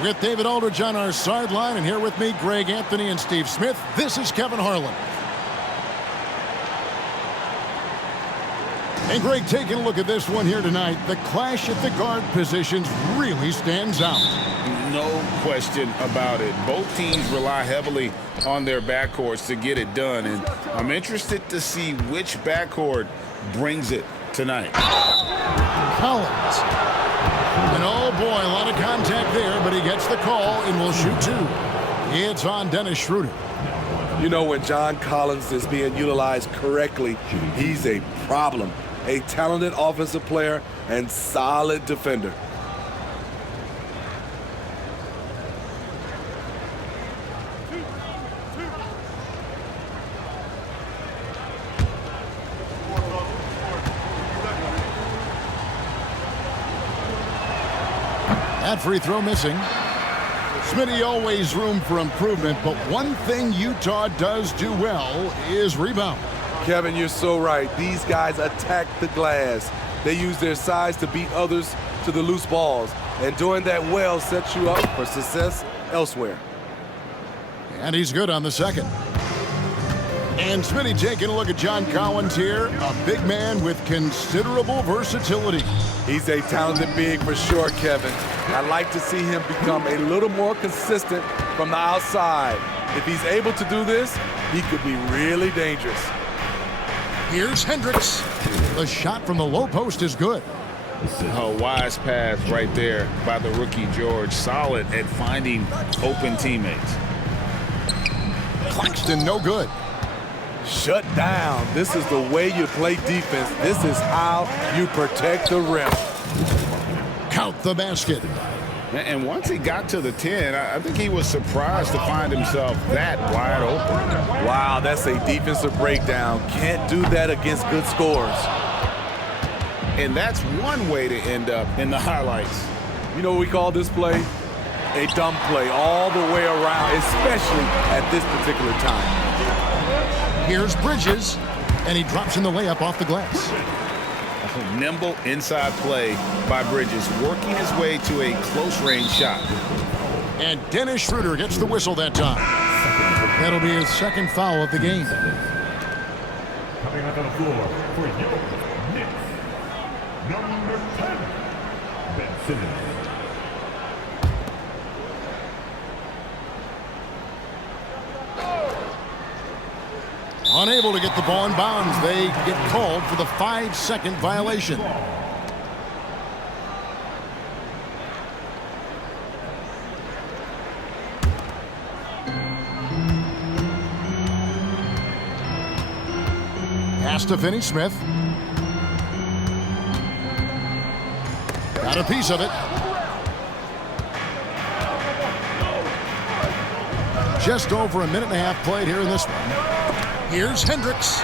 With David Aldridge on our sideline, and here with me, Greg Anthony and Steve Smith, this is Kevin Harlan. And Greg, taking a look at this one here tonight, the clash at the guard positions really stands out. No question about it. Both teams rely heavily on their backcourts to get it done, and I'm interested to see which backcourt brings it tonight. Collins. And oh boy, a lot of contact there, but he gets the call and will shoot two. It's on Dennis Schroeder. You know, when John Collins is being utilized correctly, he's a problem. A talented offensive player and solid defender. That free throw missing. Smitty, always room for improvement, but one thing Utah does do well is rebound. Kevin, you're so right. These guys attack the glass. They use their size to beat others to the loose balls. And doing that well sets you up for success elsewhere. And he's good on the second. And Smitty taking a look at John Collins here, a big man with considerable versatility. He's a talented big for sure, Kevin. I'd like to see him become a little more consistent from the outside. If he's able to do this, he could be really dangerous. Here's Hendricks. The shot from the low post is good. A wise pass right there by the rookie George. Solid at finding open teammates. Claxton, no good. Shut down. This is the way you play defense. This is how you protect the rim. Count the basket. And once he got to the 10, I think he was surprised to find himself that wide open. Wow, that's a defensive breakdown. Can't do that against good scores. And that's one way to end up in the highlights. You know what we call this play? A dumb play all the way around, especially at this particular time. Here's Bridges, and he drops in the layup off the glass. Nimble inside play by Bridges, working his way to a close-range shot. And Dennis Schroeder gets the whistle that time. That'll be his second foul of the game. Coming out on the floor for your Knicks, number 10, Ben Simmons. Unable to get the ball in bounds. They get called for the 5-second violation. Pass to Finney-Smith. Got a piece of it. Just over a minute and a half played here in this one. Here's Hendricks.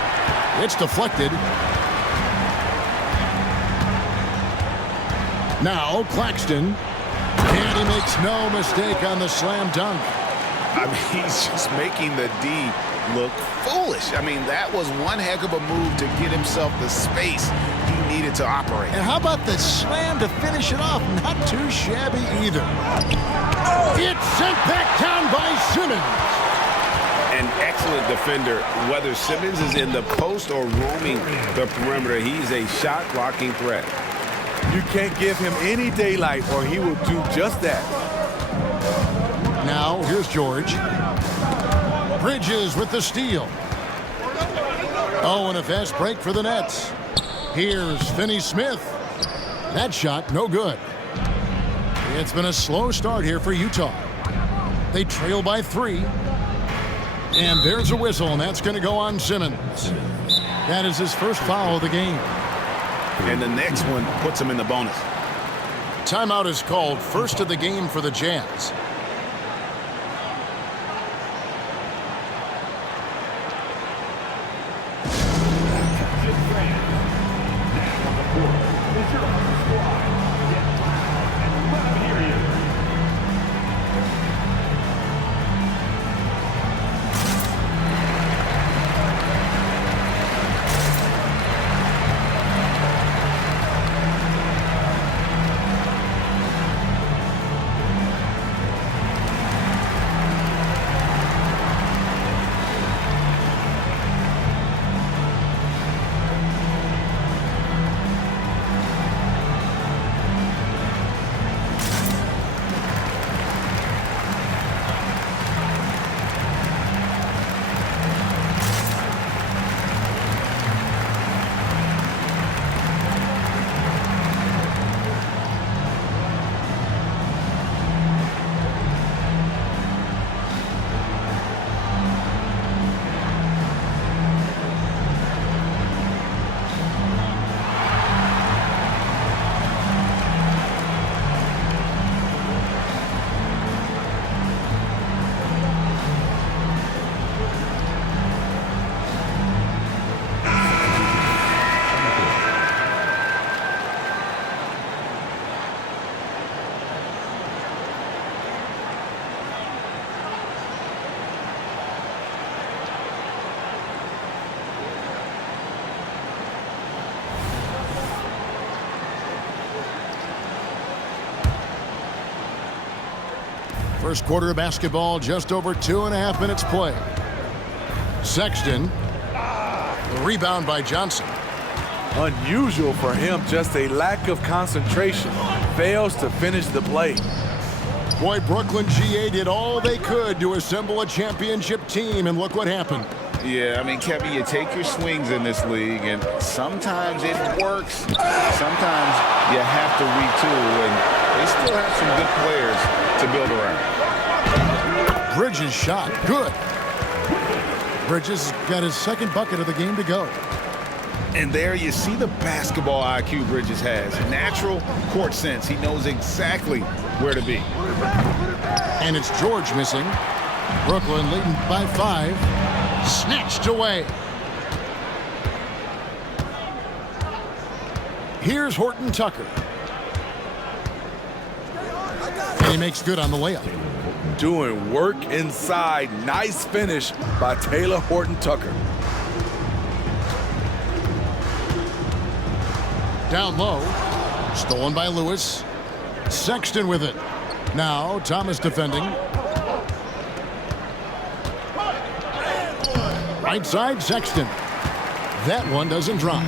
It's deflected. Now Claxton. And he makes no mistake on the slam dunk. I mean, he's just making the D look foolish. I mean, that was one heck of a move to get himself the space he needed to operate. And how about the slam to finish it off? Not too shabby either. It's sent back down by Simmons. An excellent defender, whether Simmons is in the post or roaming the perimeter. He's a shot-blocking threat. You can't give him any daylight or he will do just that. Now, here's George. Bridges with the steal. Oh, and a fast break for the Nets. Here's Finney-Smith. That shot, no good. It's been a slow start here for Utah. They trail by 3. And there's a whistle, and that's going to go on Simmons. That is his first foul of the game. And the next one puts him in the bonus. Timeout is called, first of the game for the Jazz. First quarter of basketball, just over 2.5 minutes play. Sexton. Rebound by Johnson. Unusual for him, just a lack of concentration. Fails to finish the play. Boy, Brooklyn GA did all they could to assemble a championship team, and look what happened. Yeah, I mean, Kevin, you take your swings in this league, and sometimes it works. Sometimes you have to retool, and they still have some good players to build around. Bridges shot. Good. Bridges got his second bucket of the game to go. And there you see the basketball IQ Bridges has. Natural court sense. He knows exactly where to be. And it's George missing. Brooklyn leading by 5. Snatched away. Here's Horton Tucker. And he makes good on the layup. Doing work inside. Nice finish by Taylor Horton Tucker. Down low. Stolen by Lewis. Sexton with it. Now Thomas defending. Right side, Sexton. That one doesn't drop.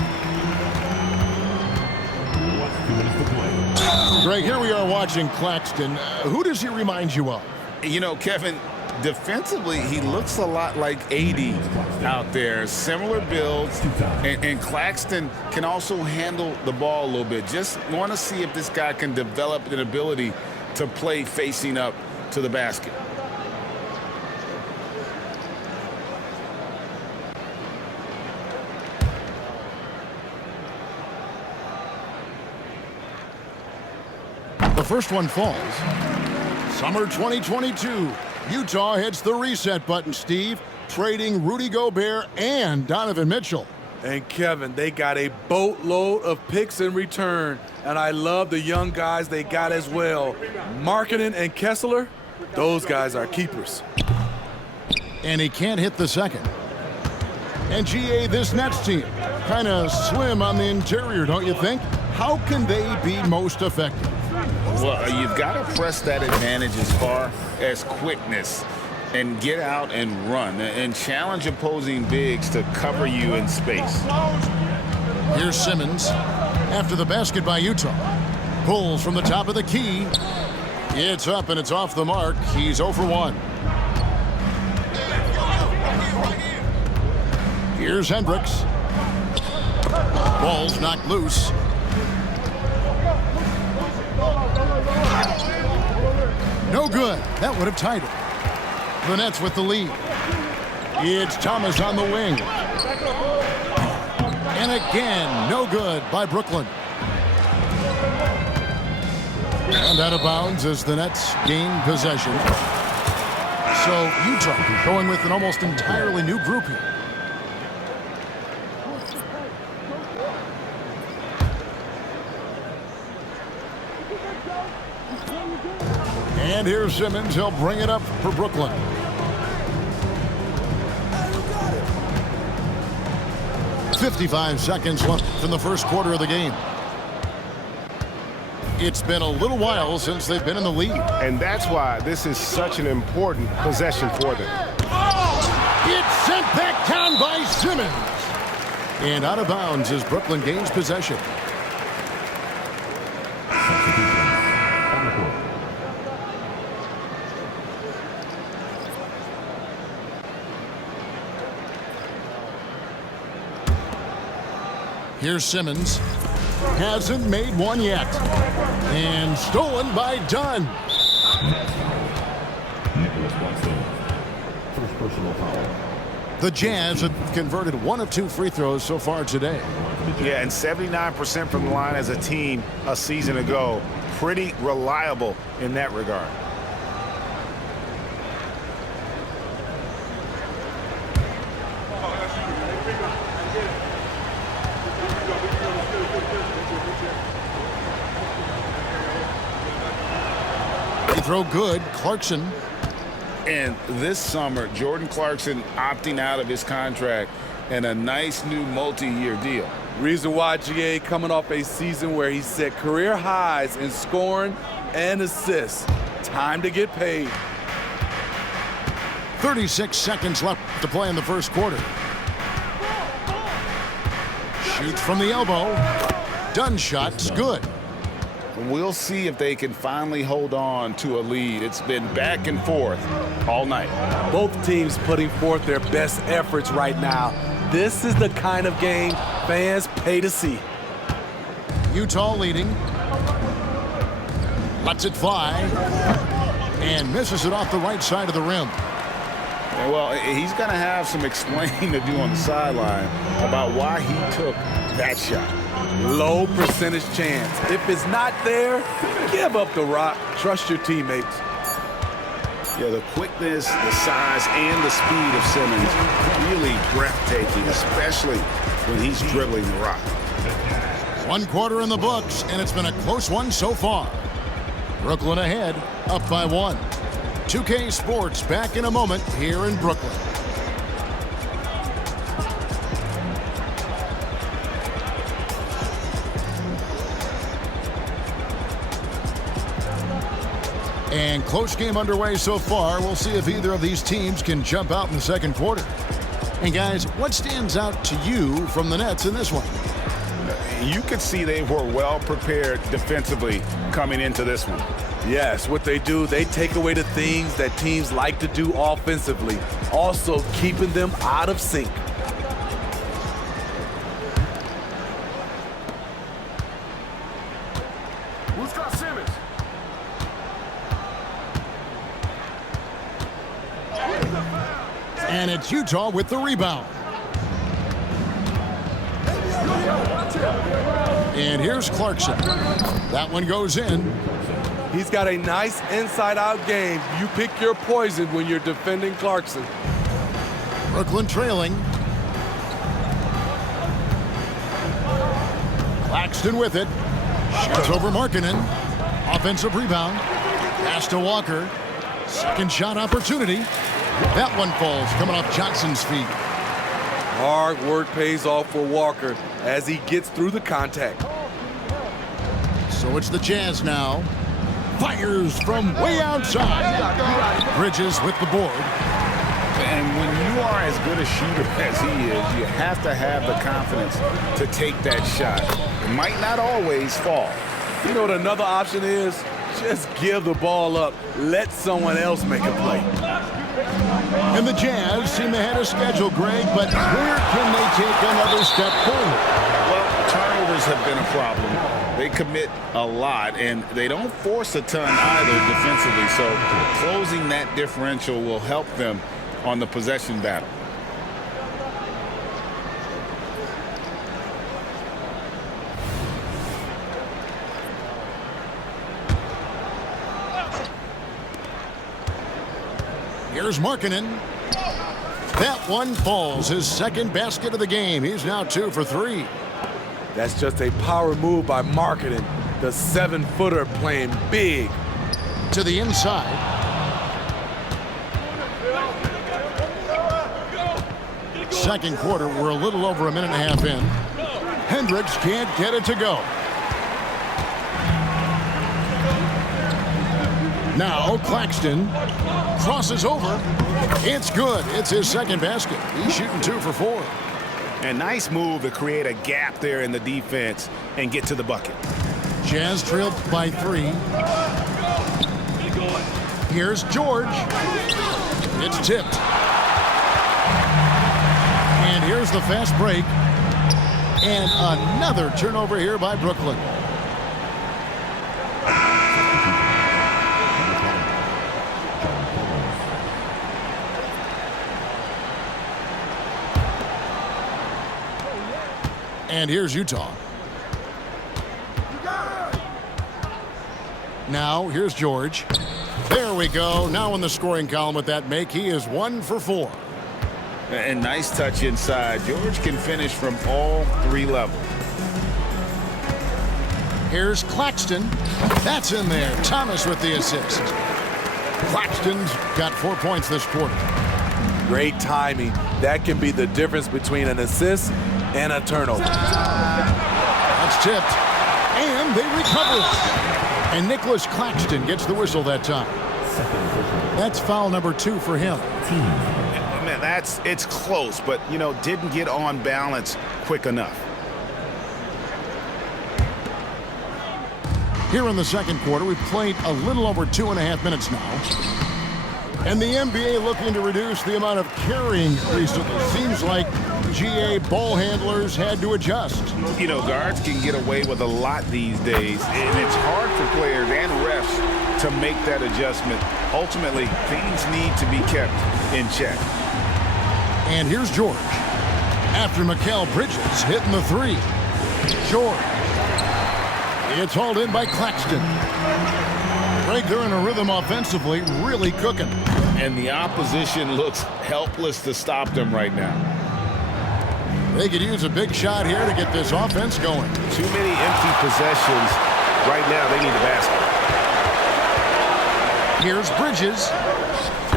Greg, here we are watching Claxton. Who does he remind you of? You know, Kevin, defensively, he looks a lot like AD out there. Similar builds, and Claxton can also handle the ball a little bit. Just want to see if this guy can develop an ability to play facing up to the basket. The first one falls. Summer 2022. Utah hits the reset button, Steve, trading Rudy Gobert and Donovan Mitchell. And Kevin, they got a boatload of picks in return, and I love the young guys they got as well. Markkanen and Kessler, those guys are keepers. And he can't hit the second. And GA, this Nets team, kind of slim on the interior, don't you think? How can they be most effective? Well, you've got to press that advantage as far as quickness and get out and run and challenge opposing bigs to cover you in space. Here's Simmons after the basket by Utah. Pulls from the top of the key. It's up and it's off the mark. He's 0 for 1. Here's Hendricks. Ball's knocked loose. No good. That would have tied it. The Nets with the lead. It's Thomas on the wing. And again, no good by Brooklyn. And out of bounds as the Nets gain possession. So Utah going with an almost entirely new group here. And here's Simmons. He'll bring it up for Brooklyn. .55 seconds left in the first quarter of the game. It's been a little while since they've been in the lead. And that's why this is such an important possession for them. It's sent back down by Simmons. And out of bounds as Brooklyn gains possession. Here's Simmons. Hasn't made one yet. And stolen by Dunn. First personal foul. The Jazz have converted 1 of 2 free throws so far today. Yeah, and 79% from the line as a team a season ago. Pretty reliable in that regard. Throw good. Clarkson. And this summer, Jordan Clarkson opting out of his contract and a nice new multi-year deal. Reason why GA coming off a season where he set career highs in scoring and assists. Time to get paid. 36 seconds left to play in the first quarter. Shoots from the elbow. Done shot's good. We'll see if they can finally hold on to a lead. It's been back and forth all night. Both teams putting forth their best efforts right now. This is the kind of game fans pay to see. Utah leading. Lets it fly. And misses it off the right side of the rim. Well, he's going to have some explaining to do on the sideline about why he took that shot. Low percentage chance. If it's not there, give up the rock. Trust your teammates. Yeah, the quickness, the size, and the speed of Simmons really breathtaking, especially when he's dribbling the rock. 1 quarter in the books, and it's been a close one so far. Brooklyn ahead, up by 1. 2K Sports back in a moment here in Brooklyn. And close game underway so far. We'll see if either of these teams can jump out in the second quarter. And guys, what stands out to you from the Nets in this one? You could see they were well prepared defensively coming into this one. Yes, what they do, they take away the things that teams like to do offensively, also keeping them out of sync. Who's got Simmons? And it's Utah with the rebound. And here's Clarkson. That one goes in. He's got a nice inside-out game. You pick your poison when you're defending Clarkson. Brooklyn trailing. Claxton with it. Shoots over Markkanen. Offensive rebound. Pass to Walker. Second shot opportunity. That one falls, coming off Johnson's feet. Hard work pays off for Walker as he gets through the contact. So it's the Jazz now. Fires from way outside. Bridges with the board. And when you are as good a shooter as he is, you have to have the confidence to take that shot. It might not always fall. You know what another option is? Just give the ball up. Let someone else make a play. And the Jazz seem ahead of schedule, Greg, but where can they take another step forward? Well, turnovers have been a problem. They commit a lot, and they don't force a ton either defensively, so closing that differential will help them on the possession battle. Here's Markkanen. That one falls. His second basket of the game. He's now 2 for 3. That's just a power move by Markkanen. The 7-footer playing big. To the inside. Second quarter, we're a little over a minute and a half in. Hendricks can't get it to go. Now Claxton crosses over. It's good. It's his second basket. He's shooting 2 for 4. A nice move to create a gap there in the defense and get to the bucket. Jazz trailed by 3. Here's George. It's tipped. And here's the fast break. And another turnover here by Brooklyn. And here's Utah. Now, here's George. There we go. Now in the scoring column with that make, he is 1 for 4. And nice touch inside. George can finish from all 3 levels. Here's Claxton. That's in there. Thomas with the assist. Claxton's got 4 points this quarter. Great timing. That can be the difference between an assist and a turnover. That's tipped. And they recover it. And Nicholas Claxton gets the whistle that time. That's foul number 2 for him. Man, it's close, but, didn't get on balance quick enough. Here in the second quarter, we've played a little over 2.5 minutes now. And the NBA looking to reduce the amount of carrying recently. Seems like GA ball handlers had to adjust. Guards can get away with a lot these days, and it's hard for players and refs to make that adjustment. Ultimately, things need to be kept in check. And here's George. After Mikal Bridges hitting the 3. George. It's hauled in by Claxton. Right there in a rhythm offensively, really cooking. And the opposition looks helpless to stop them right now. They could use a big shot here to get this offense going. Too many empty possessions. Right now, they need a basket. Here's Bridges.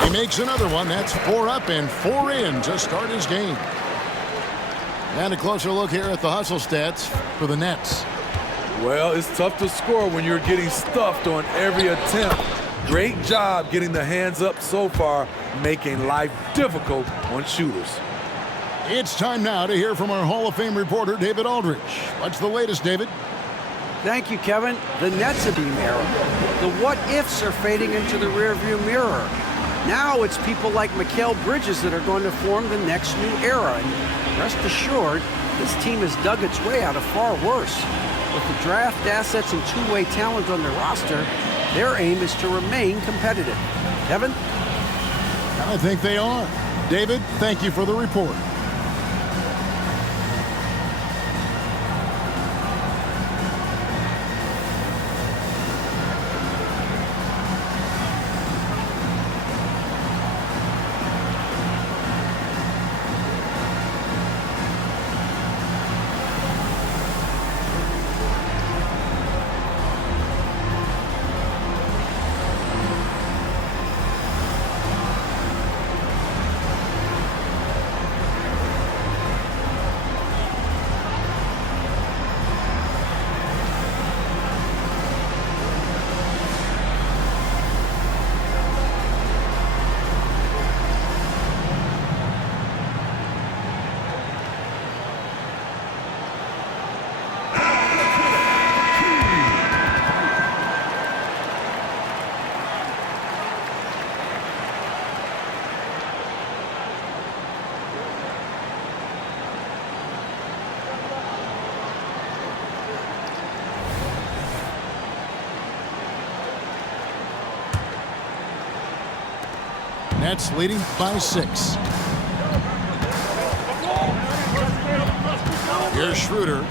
He makes another one. That's 4 up and 4 in to start his game. And a closer look here at the hustle stats for the Nets. Well, it's tough to score when you're getting stuffed on every attempt. Great job getting the hands up so far, making life difficult on shooters. It's time now to hear from our Hall of Fame reporter, David Aldridge. What's the latest, David? Thank you, Kevin. The Nets are being era. The what-ifs are fading into the rearview mirror. Now it's people like Mikal Bridges that are going to form the next new era. And rest assured, this team has dug its way out of far worse. With the draft assets and two-way talent on their roster, their aim is to remain competitive. Kevin? I think they are. David, thank you for the report. Nets leading by 6. Here's Schroeder.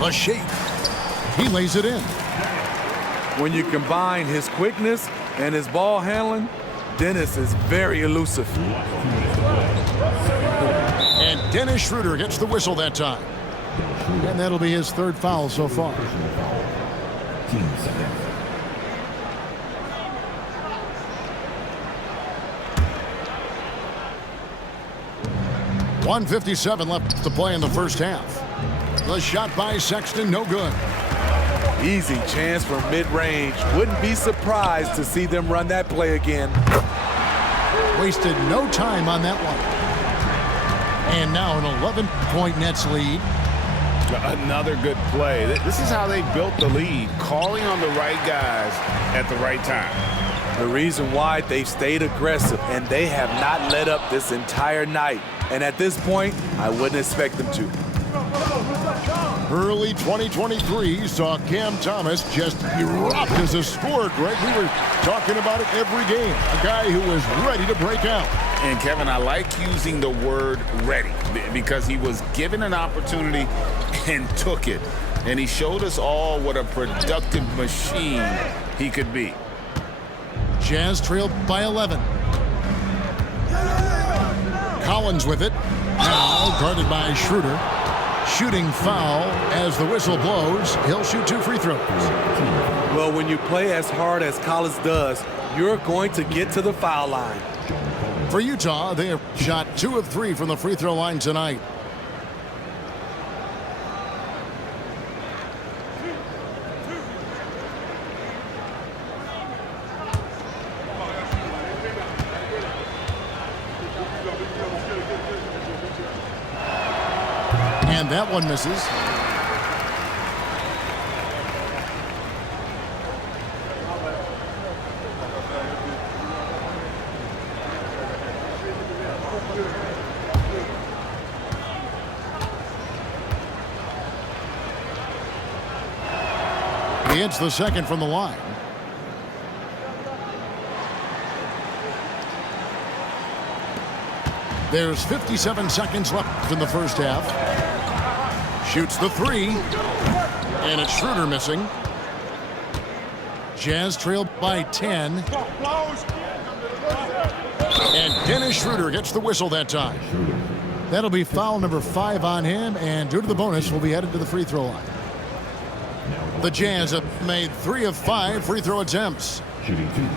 A shape. He lays it in. When you combine his quickness and his ball handling, Dennis is very elusive. And Dennis Schroeder gets the whistle that time. And that'll be his 3rd foul so far. Team second. 1:57 left to play in the first half. The shot by Sexton, no good. Easy chance for mid-range. Wouldn't be surprised to see them run that play again. Wasted no time on that one. And now an 11-point Nets lead. Another good play. This is how they built the lead, calling on the right guys at the right time. The reason why they've stayed aggressive, and they have not let up this entire night. And at this point, I wouldn't expect them to. Early 2023 saw Cam Thomas just erupt as a scorer, Greg. We were talking about it every game. A guy who was ready to break out. And, Kevin, I like using the word ready because he was given an opportunity and took it. And he showed us all what a productive machine he could be. Jazz trailed by 11. Collins with it. Now guarded by Schroeder. Shooting foul as the whistle blows. He'll shoot 2 free throws. Well, when you play as hard as Collins does, you're going to get to the foul line. For Utah, they have shot 2 of 3 from the free throw line tonight. And that one misses. He hits the second from the line. There's 57 seconds left in the first half. Shoots the three. And it's Schroeder missing. Jazz trail by 10. And Dennis Schroeder gets the whistle that time. That'll be foul number 5 on him, and due to the bonus, will be headed to the free throw line. The Jazz have made 3 of 5 free throw attempts. Shooting 2.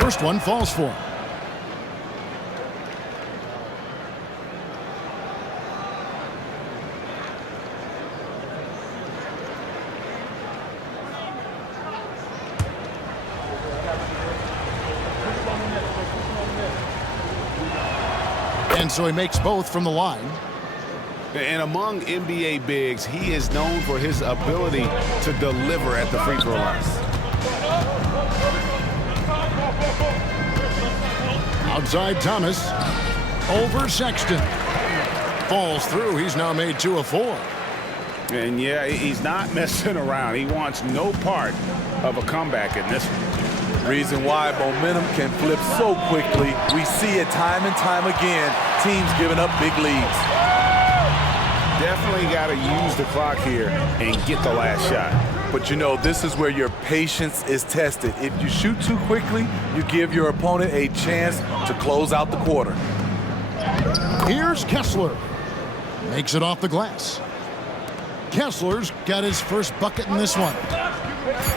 First one falls for him. And so he makes both from the line. And among NBA bigs, he is known for his ability to deliver at the free throw line. Outside Thomas. Over Sexton. Falls through. He's now made 2 of 4. And yeah, he's not messing around. He wants no part of a comeback in this one. Reason why momentum can flip so quickly. We see it time and time again. Teams giving up big leads. Definitely got to use the clock here and get the last shot. But you know, this is where your patience is tested. If you shoot too quickly, you give your opponent a chance to close out the quarter. Here's Kessler. Makes it off the glass. Kessler's got his first bucket in this one.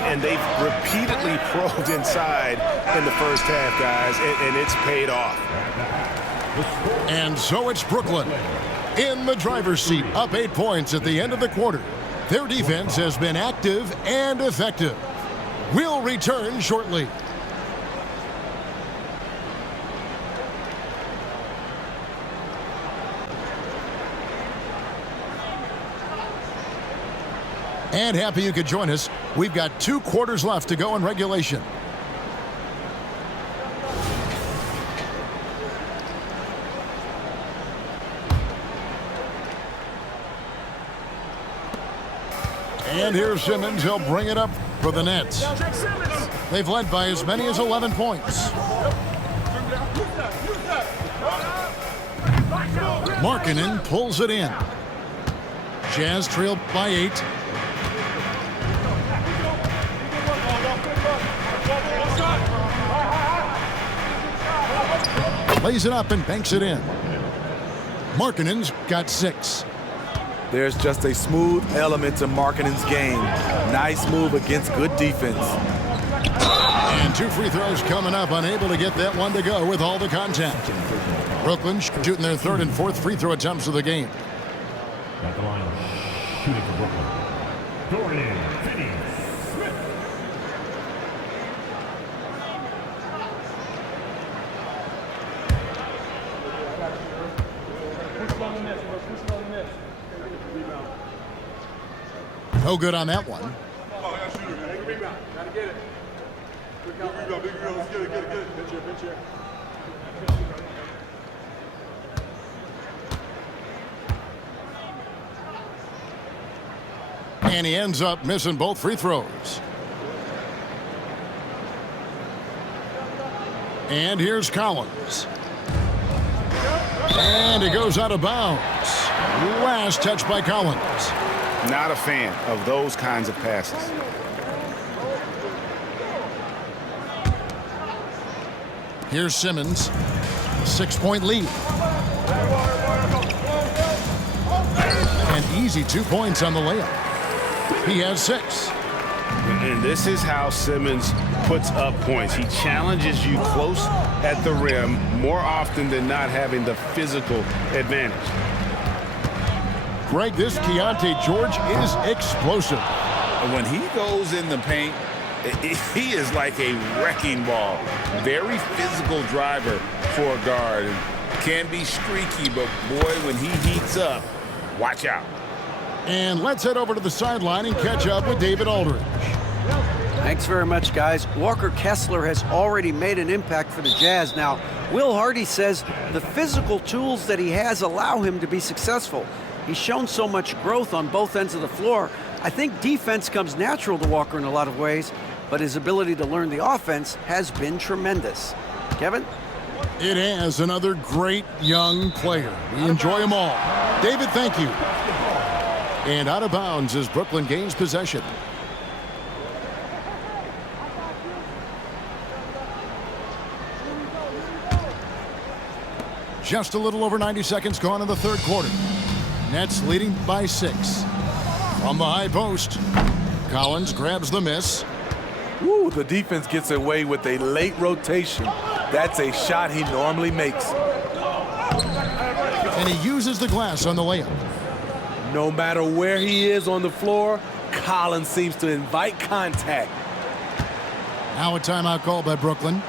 And they've repeatedly probed inside in the first half, guys, and it's paid off. And so it's Brooklyn in the driver's seat, up 8 points at the end of the quarter. Their defense has been active and effective. We'll return shortly. And happy you could join us. We've got 2 quarters left to go in regulation. And here's Simmons. He'll bring it up for the Nets. They've led by as many as 11 points. Markkanen pulls it in. Jazz trail by 8. Lays it up and banks it in. Markkanen's got 6. There's just a smooth element to Markkanen's game. Nice move against good defense. And 2 free throws coming up, unable to get that one to go with all the contact. Brooklyn shooting their 3rd and 4th free throw attempts of the game. At the line, shooting for Brooklyn, Dorian Finney-Smith. No good on that one. And he ends up missing both free throws. And here's Collins. And he goes out of bounds. Last touch by Collins. Not a fan of those kinds of passes. Here's Simmons. 6-point lead. An easy 2 points on the layup. He has 6. And this is how Simmons puts up points. He challenges you close at the rim more often than not, having the physical advantage. Greg, this Keontae George is explosive. When he goes in the paint, he is like a wrecking ball. Very physical driver for a guard. Can be streaky, but boy, when he heats up, watch out. And let's head over to the sideline and catch up with David Aldridge. Thanks very much, guys. Walker Kessler has already made an impact for the Jazz. Now, Will Hardy says the physical tools that he has allow him to be successful. He's shown so much growth on both ends of the floor. I think defense comes natural to Walker in a lot of ways, but his ability to learn the offense has been tremendous. Kevin? It has another great young player. We enjoy them all. David, thank you. And out of bounds as Brooklyn gains possession. Just a little over 90 seconds gone in the third quarter. Nets leading by 6. From the high post, Collins grabs the miss. Ooh, the defense gets away with a late rotation. That's a shot he normally makes. And he uses the glass on the layup. No matter where he is on the floor, Collins seems to invite contact. Now a timeout call by Brooklyn.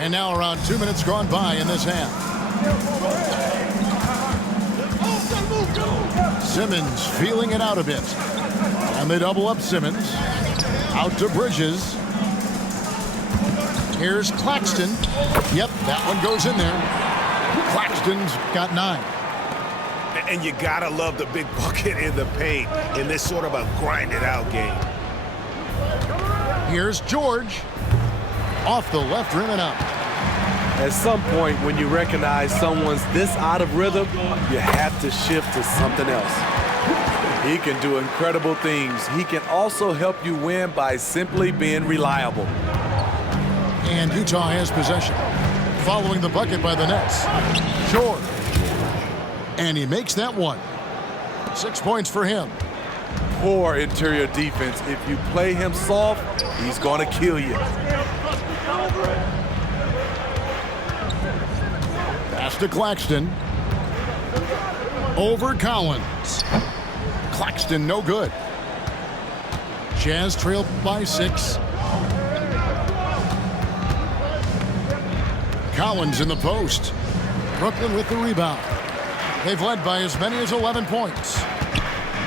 And now around 2 minutes gone by in this half. Simmons feeling it out a bit. And they double up Simmons. Out to Bridges. Here's Claxton. Yep, that one goes in there. Claxton's got 9. And you gotta love the big bucket in the paint in this sort of a grind-it-out game. Here's George. Off the left rim and out. At some point, when you recognize someone's this out of rhythm, you have to shift to something else. He can do incredible things. He can also help you win by simply being reliable. And Utah has possession. Following the bucket by the Nets. George. And he makes that one. 6 points for him. Poor interior defense. If you play him soft, he's going to kill you. Pass to Claxton. Over Collins. Claxton no good. Jazz trailed by 6. Collins in the post. Brooklyn with the rebound. They've led by as many as 11 points.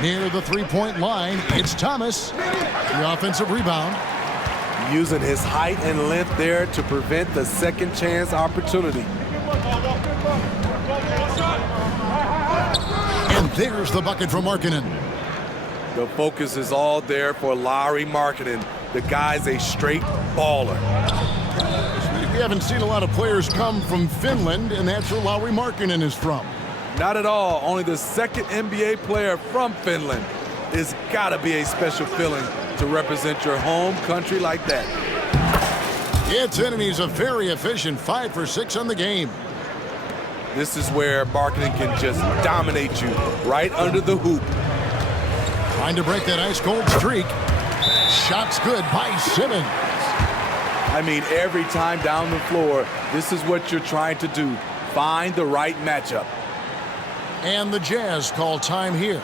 Near the three-point line, it's Thomas. The offensive rebound. Using his height and length there to prevent the second chance opportunity. And there's the bucket from Markkanen. The focus is all there for Lauri Markkanen. The guy's a straight baller. We haven't seen a lot of players come from Finland, and that's where Lauri Markkanen is from. Not at all. Only the second NBA player from Finland. It's got to be a special feeling to represent your home country like that. It's in, and he's a very efficient 5 for 6 on the game. This is where marketing can just dominate you right under the hoop. Trying to break that ice-cold streak. Shot's good by Simmons. I mean, every time down the floor, this is what you're trying to do. Find the right matchup. And the Jazz call time here.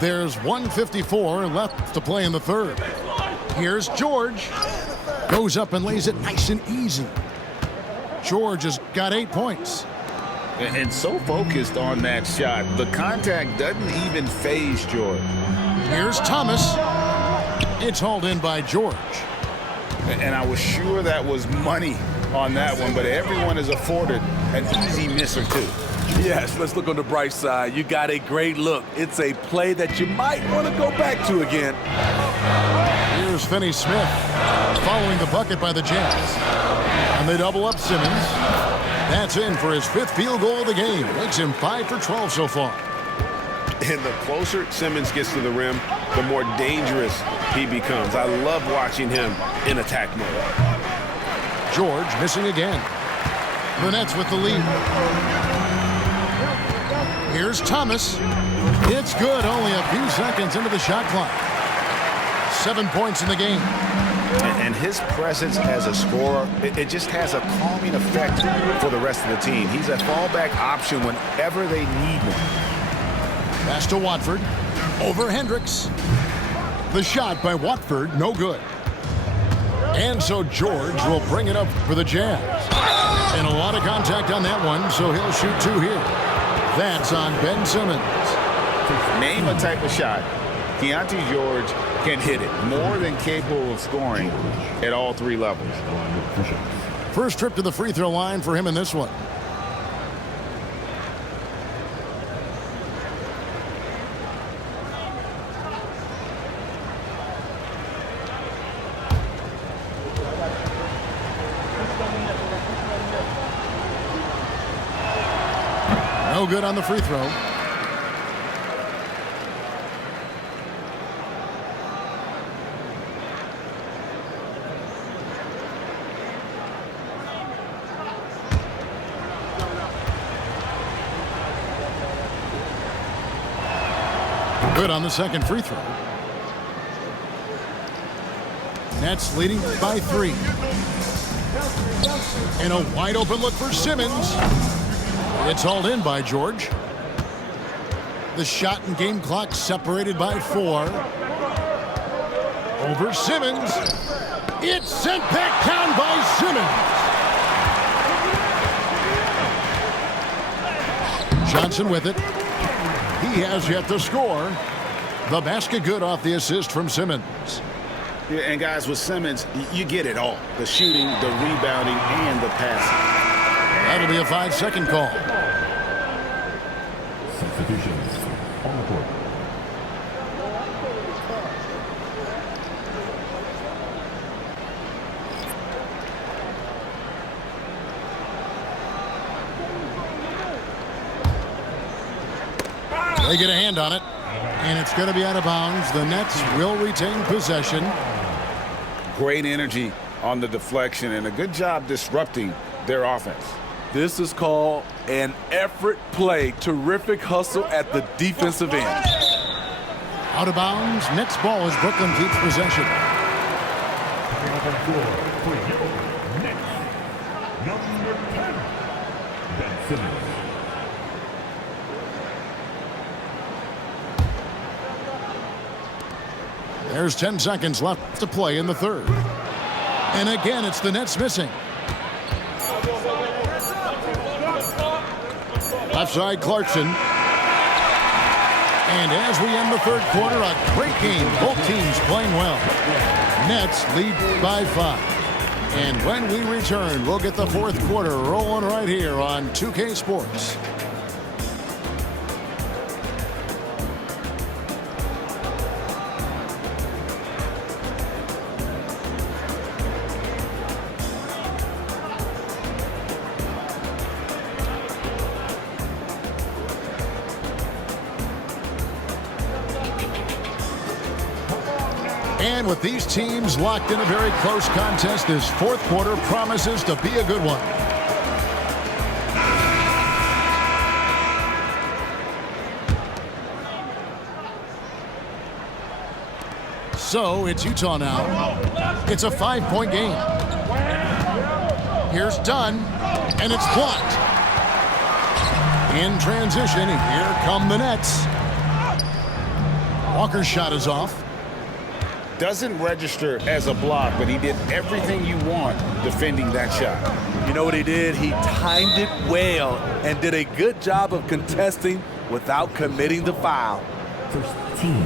There's 1:54 left to play in the third. Here's George. Goes up and lays it nice and easy. George has got 8 points. And so focused on that shot, the contact doesn't even faze George. Here's Thomas. It's hauled in by George. And I was sure that was money on that one, but everyone is afforded an easy miss or two. Yes, let's look on the bright side. You got a great look. It's a play that you might want to go back to again. Here's Finney Smith following the bucket by the Jazz. And they double up Simmons. That's in for his 5th field goal of the game. Makes him 5 for 12 so far. And the closer Simmons gets to the rim, the more dangerous he becomes. I love watching him in attack mode. George missing again. The Nets with the lead. Here's Thomas. It's good, only a few seconds into the shot clock. 7 points in the game. And his presence as a scorer, it just has a calming effect for the rest of the team. He's a fallback option whenever they need one. Pass to Watford. Over Hendricks. The shot by Watford, no good. And so George will bring it up for the Jazz. And a lot of contact on that one, so he'll shoot 2 here. That's on Ben Simmons. Name a type of shot. Keontae George can hit it, more than capable of scoring at all 3 levels. First trip to the free throw line for him in this one. No good on the free throw. Good on the second free throw. Nets leading by 3. And a wide open look for Simmons. It's hauled in by George. The shot and game clock separated by 4. Over Simmons. It's sent back down by Simmons. Johnson with it. He has yet to score. The basket good off the assist from Simmons. Yeah, and guys, with Simmons, you get it all. The shooting, the rebounding, and the passing. That'll be a 5-second call. Substitutions on the court. They get a hand on it, and it's going to be out of bounds. The Nets will retain possession. Great energy on the deflection and a good job disrupting their offense. This is called an effort play. Terrific hustle at the defensive end. Out of bounds. Nets ball as Brooklyn keeps possession. Coming up on the floor for your Knicks, number 10, Ben Simmons. There's 10 seconds left to play in the third. And again, it's the Nets missing. Left side, Clarkson. And as we end the third quarter, a great game. Both teams playing well. Nets lead by 5. And when we return, we'll get the fourth quarter rolling right here on 2K Sports. And with these teams locked in a very close contest, this fourth quarter promises to be a good one. So it's Utah now. It's a 5-point game. Here's Dunn, and it's blocked. In transition, here come the Nets. Walker's shot is off. Doesn't register as a block, but he did everything you want defending that shot. You know what he did? He timed it well and did a good job of contesting without committing the foul. First team.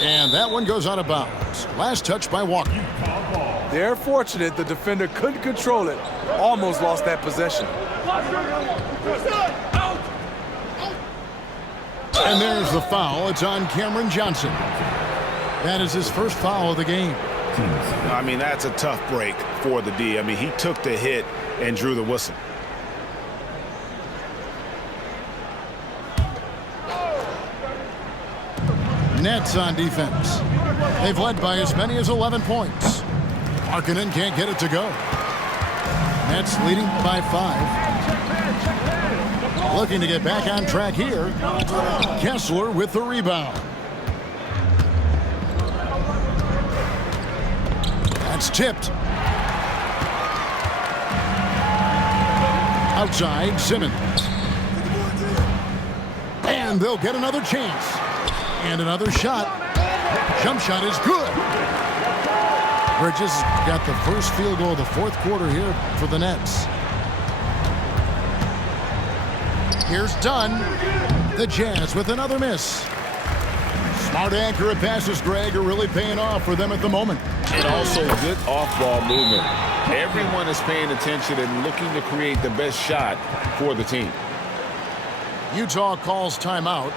And that one goes out of bounds. Last touch by Walker. They're fortunate the defender couldn't control it. Almost lost that possession. And there's the foul. It's on Cameron Johnson. That is his first foul of the game. I mean, that's a tough break for the D. I mean, he took the hit and drew the whistle. Nets on defense. They've led by as many as 11 points. Markkanen can't get it to go. Nets leading by 5. Looking to get back on track here. Kessler with the rebound. That's tipped. Outside, Simmons. And they'll get another chance. And another shot. Jump shot is good. Bridges got the first field goal of the fourth quarter here for the Nets. Here's Dunn. The Jazz with another miss. Smart, accurate passes, Greg, are really paying off for them at the moment. And also good off-ball movement. Everyone is paying attention and looking to create the best shot for the team. Utah calls timeout.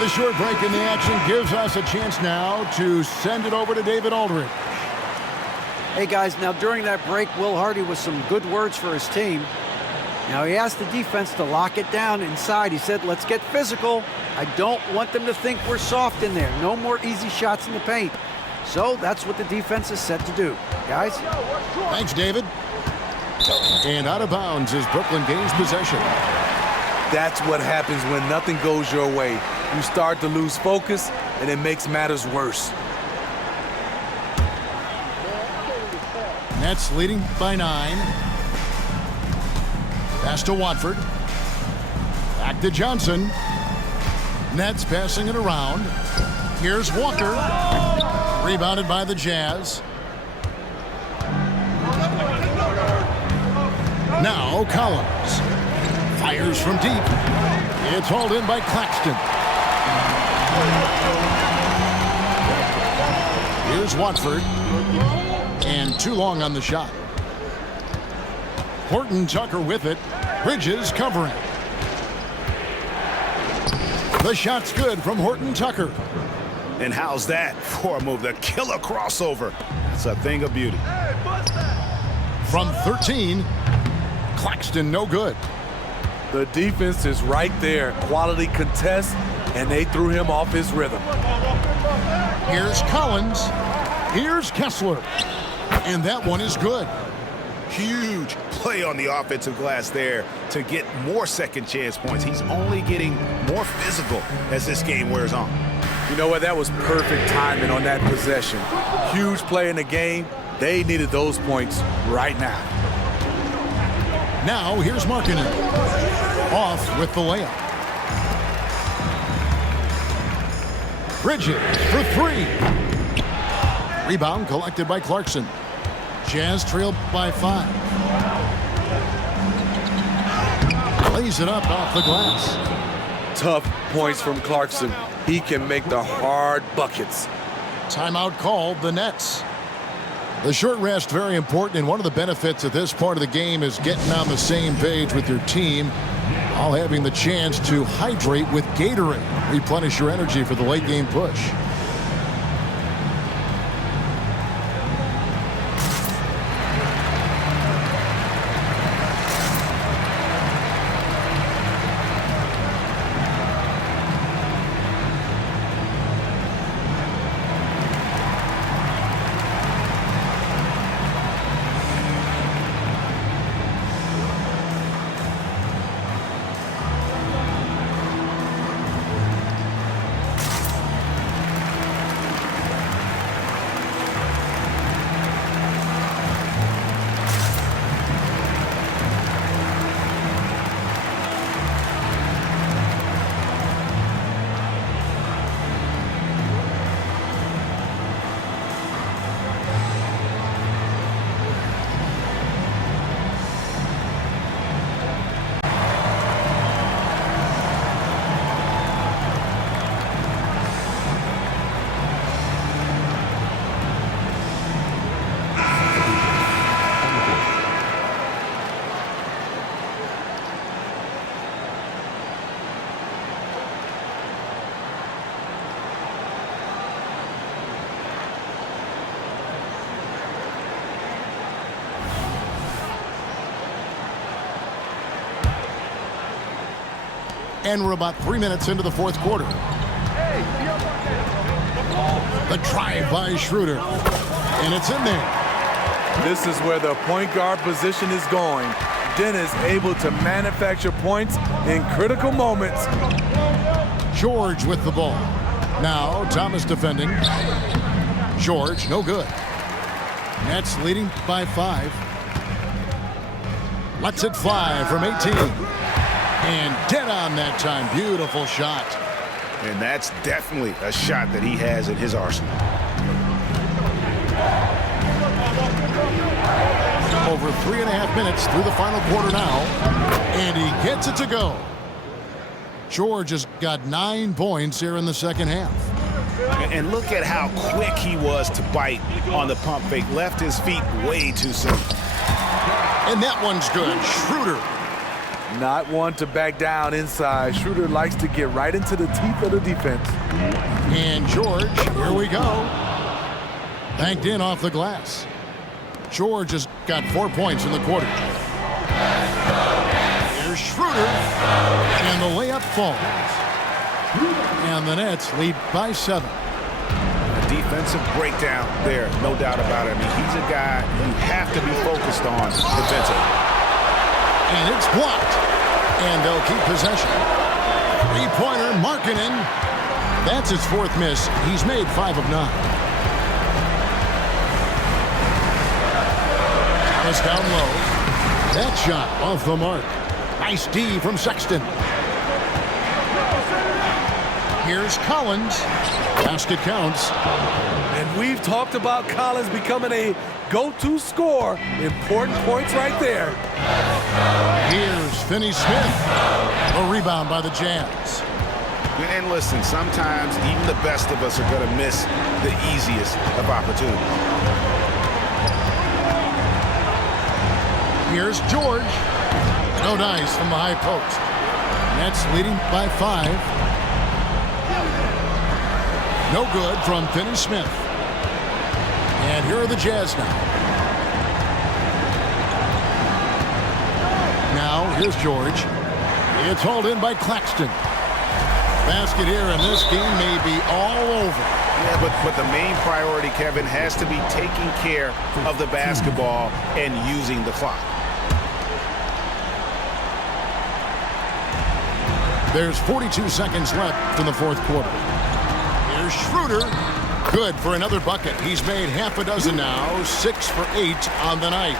And the short break in the action gives us a chance now to send it over to David Aldridge. Hey, guys, now during that break, Will Hardy with some good words for his team. Now, he asked the defense to lock it down inside. He said, let's get physical. I don't want them to think we're soft in there. No more easy shots in the paint. So that's what the defense is set to do. Guys? Thanks, David. And out of bounds as Brooklyn gains possession. That's what happens when nothing goes your way. You start to lose focus, and it makes matters worse. Nets leading by 9. Pass to Watford. Back to Johnson. Nets passing it around. Here's Walker. Rebounded by the Jazz. Now Collins. Fires from deep. It's hauled in by Claxton. Here's Watford. And too long on the shot. Horton Tucker with it. Bridges covering. The shot's good from Horton Tucker. And how's that for a move? The killer crossover. It's a thing of beauty. From 13, Claxton no good. The defense is right there. Quality contest, and they threw him off his rhythm. Here's Collins. Here's Kessler. And that one is good. Huge play on the offensive glass there to get more second chance points. He's only getting more physical as this game wears on. You know what? That was perfect timing on that possession. Huge play in the game. They needed those points right now. Now here's Markkanen. Off with the layup. Bridges for 3. Rebound collected by Clarkson. Jazz trailed by 5. Lays it up off the glass. Tough points from Clarkson. He can make the hard buckets. Timeout called the Nets. The short rest very important, and one of the benefits of this part of the game is getting on the same page with your team while having the chance to hydrate with Gatorade. Replenish your energy for the late game push. And we're about 3 minutes into the fourth quarter. The drive by Schroeder. And it's in there. This is where the point guard position is going. Dennis able to manufacture points in critical moments. George with the ball. Now Thomas defending. George, no good. Nets leading by 5. Lets it fly from 18. And dead on that time. Beautiful shot. And that's definitely a shot that he has in his arsenal. Over 3.5 minutes through the final quarter now. And he gets it to go. George has got 9 points here in the second half. And look at how quick he was to bite on the pump fake. Left his feet way too soon. And that one's good. Schroeder. Not one to back down inside. Schroeder likes to get right into the teeth of the defense. And George, here we go. Banked in off the glass. George has got 4 points in the quarter. Here's Schroeder, and the layup falls. And the Nets lead by 7. A defensive breakdown there, no doubt about it. I mean, he's a guy you have to be focused on defensively. And it's blocked. And they'll keep possession. Three-pointer, Markkanen. That's his 4th miss. He's made 5 of 9. Thomas down low. That shot off the mark. Nice D from Sexton. Here's Collins. Basket counts. And we've talked about Collins becoming a go-to scorer. Important points right there. Here's Finney-Smith. A rebound by the Jazz. And listen, sometimes even the best of us are going to miss the easiest of opportunities. Here's George. No dice from the high post. Nets leading by 5. No good from Finney-Smith. And here are the Jazz now. Now, here's George. It's hauled in by Claxton. Basket here, and this game may be all over. Yeah, but the main priority, Kevin, has to be taking care of the basketball and using the clock. There's 42 seconds left in the 4th quarter. Here's Schroeder. Good for another bucket. He's made half a dozen now, 6 for 8 on the night.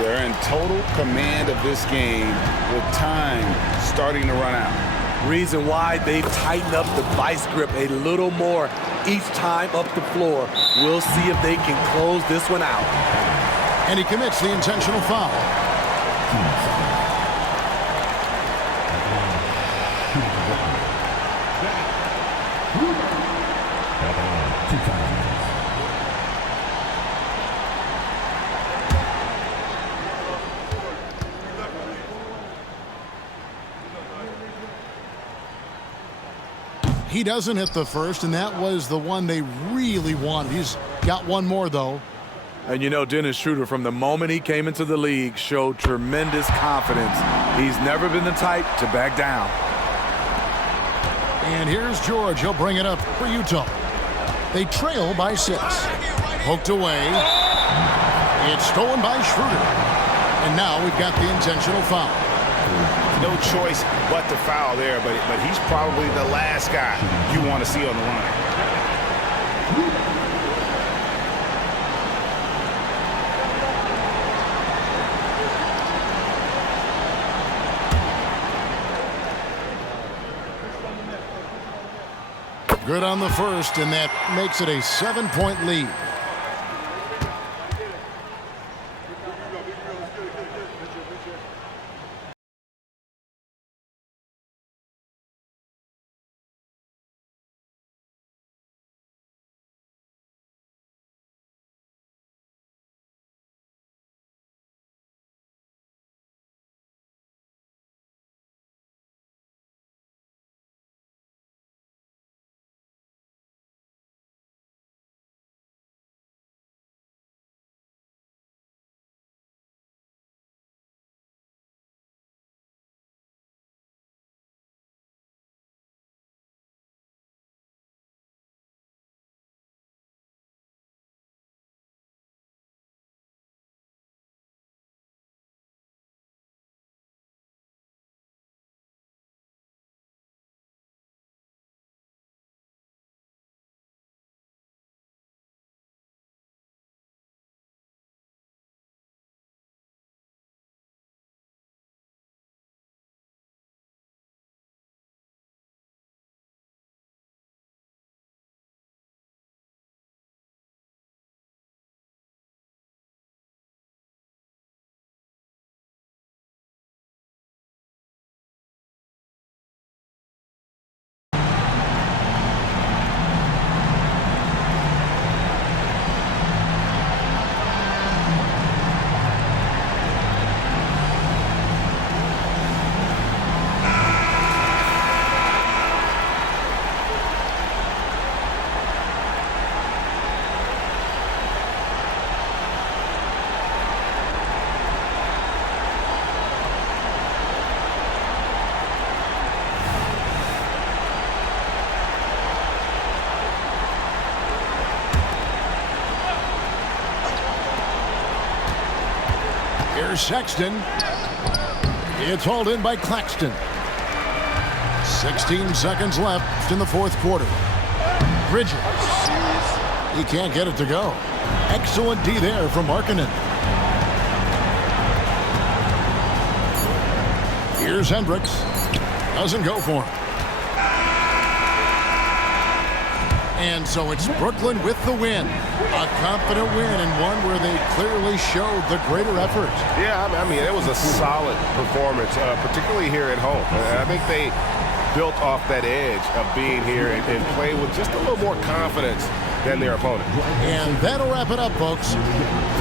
They're in total command of this game with time starting to run out. Reason why they've tightened up the vice grip a little more each time up the floor. We'll see if they can close this one out. And he commits the intentional foul. He doesn't hit the first, and that was the one they really wanted. He's got one more, though. And you know, Dennis Schroeder, from the moment he came into the league, showed tremendous confidence. He's never been the type to back down. And here's George. He'll bring it up for Utah. They trail by 6. Poked away. It's stolen by Schroeder. And now we've got the intentional foul. No choice but to foul there, but he's probably the last guy you want to see on the line. Good on the first, and that makes it a 7-point lead. Here's Sexton. It's hauled in by Claxton. 16 seconds left in the fourth quarter. Bridges. He can't get it to go. Excellent D there from Markkanen. Here's Hendricks. Doesn't go for him. And so it's Brooklyn with the win. A confident win and one where they clearly showed the greater effort. Yeah, I mean, it was a solid performance, particularly here at home. I think they built off that edge of being here and play with just a little more confidence than their opponent. And that'll wrap it up, folks.